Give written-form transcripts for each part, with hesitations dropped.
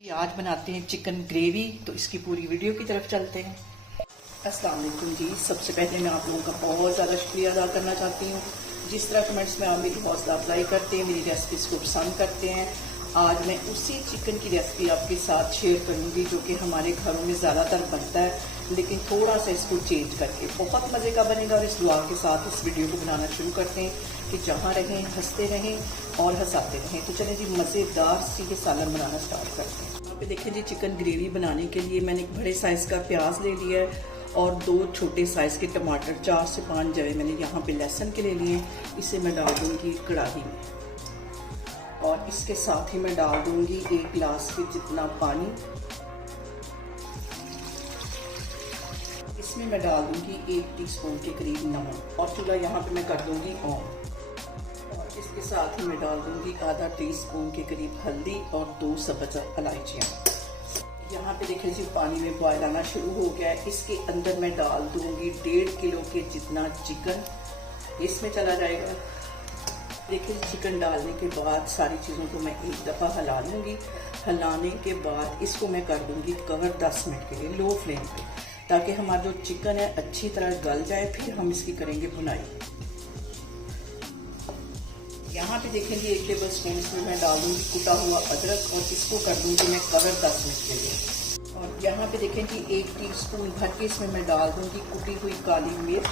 आज बनाते हैं चिकन ग्रेवी, तो इसकी पूरी वीडियो की तरफ चलते हैं। अस्सलाम वालेकुम जी। सबसे पहले मैं आप लोगों का बहुत ज़्यादा शुक्रिया अदा करना चाहती हूँ। जिस तरह कमेंट्स में आप मेरी हौसला अफजाई करते हैं, मेरी रेसिपीज़ को पसंद करते हैं। आज मैं उसी चिकन की रेसिपी आपके साथ शेयर करूँगी जो कि हमारे घरों में ज़्यादातर बनता है, लेकिन थोड़ा सा इसको चेंज करके बहुत मज़े का बनेगा। और इस दुआ के साथ इस वीडियो को बनाना शुरू करते हैं कि जहाँ रहें हंसते रहें और हंसाते रहें। तो चलें जी, मज़ेदार सी ये सालन बनाना स्टार्ट करते हैं। यहाँ पे देखें जी, चिकन ग्रेवी बनाने के लिए मैंने एक बड़े साइज़ का प्याज ले लिया है और 2 छोटे साइज़ के टमाटर, 4 से 5 जवे मैंने यहाँ पे लहसुन के ले लिए। इसे मैं डाल दूँगी कढ़ाई में और इसके साथ ही मैं डाल दूँगी 1 गिलास के जितना पानी। इसमें मैं डाल दूँगी 1 टीस्पून के करीब नमक और चूल्हा यहाँ पे मैं कर दूँगी ऑन। और इसके साथ ही मैं डाल दूँगी आधा टीस्पून के करीब हल्दी और 2 सब्ज़ इलायचियाँ। यहाँ पे देखिए जी, पानी में बॉयल आना शुरू हो गया है। इसके अंदर मैं डाल दूँगी 1.5 किलो के जितना चिकन, इसमें चला जाएगा। देखिए चिकन डालने के बाद सारी चीज़ों को मैं एक दफ़ा हिला लूँगी। हिलाने के बाद इसको मैं कर दूँगी कवर 10 मिनट के लिए लो फ्लेम पे, ताकि हमारा जो चिकन है अच्छी तरह गल जाए। फिर हम इसकी करेंगे भुनाई। यहाँ पे देखेंगे 1 टेबल स्पून इसमें मैं डाल दूँगी कुटा हुआ अदरक और इसको कर दूँगी मैं कवर 10 मिनट के लिए। और यहाँ पे देखें कि 1 टीस्पून भर के इसमें मैं डाल दूँगी कुटी हुई काली मिर्च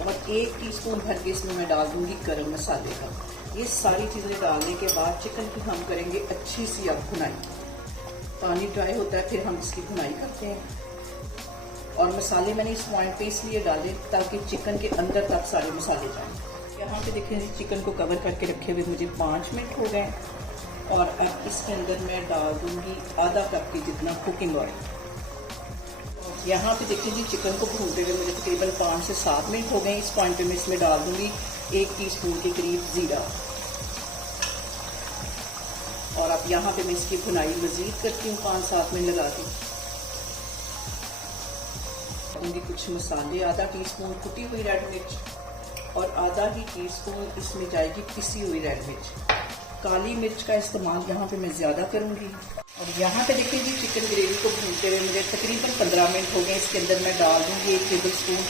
और 1 टीस्पून भर के इसमें मैं डाल दूँगी गरम मसाले का। ये सारी चीज़ें डालने के बाद चिकन की हम करेंगे अच्छी सी अब भुनाई। पानी ड्राई होता है, फिर हम इसकी भुनाई करते हैं। और मसाले मैंने इस पॉइंट पे इसलिए डाले ताकि चिकन के अंदर तक सारे मसाले जाएं। यहाँ पे देखिए चिकन को कवर करके रखे हुए मुझे 5 मिनट हो गए। और अब इसके अंदर मैं डाल दूँगी आधा कप के जितना कुकिंग ऑयल। यहाँ पे देखिए जी, चिकन को भूनते हुए मुझे तकरीबन 5 से 7 मिनट हो गए। इस पॉइंट पे मैं इसमें डाल दूँगी 1 टीस्पून के करीब ज़ीरा। और अब यहाँ पे मैं इसकी भुनाई मज़ीद करती हूँ 5-7 मिनट लगा के। दूँगी कुछ मसाले, आधा टीस्पून कुटी हुई रेड मिर्च और आधा ही टीस्पून इसमें जाएगी पिसी हुई रेड मिर्च। काली मिर्च का इस्तेमाल यहाँ पे मैं ज़्यादा करूँगी। और यहाँ पे देखिए जी, चिकन ग्रेवी को भूनते हुए मुझे तकरीबन 15 मिनट हो गए। इसके अंदर मैं डाल दूँगी 1 टेबल स्पून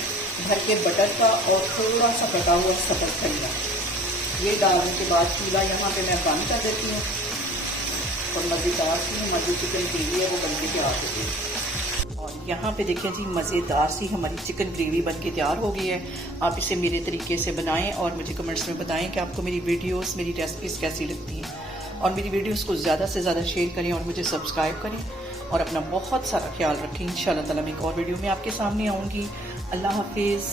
भर के बटर का और थोड़ा सा कटा हुआ सब्ज़ धनिया। ये डालने के बाद चूल्हा यहाँ पे मैं बंद कर देती हूँ और मज़ेदार सी हमारी चिकन ग्रेवी है वो बन के तैयार हो गई। और यहाँ पे देखें जी, मज़ेदार सी हमारी चिकन ग्रेवी बन के तैयार हो गई है। आप इसे मेरे तरीके से बनाएं और मुझे कमेंट्स में बताएं कि आपको मेरी वीडियोस, मेरी रेसिपीज़ कैसी लगती हैं। और मेरी वीडियोस को ज़्यादा से ज़्यादा शेयर करें और मुझे सब्सक्राइब करें और अपना बहुत सारा ख्याल रखें। इंशाल्लाह ताला मैं एक और वीडियो में आपके सामने आऊँगी। अल्लाह हाफिज़।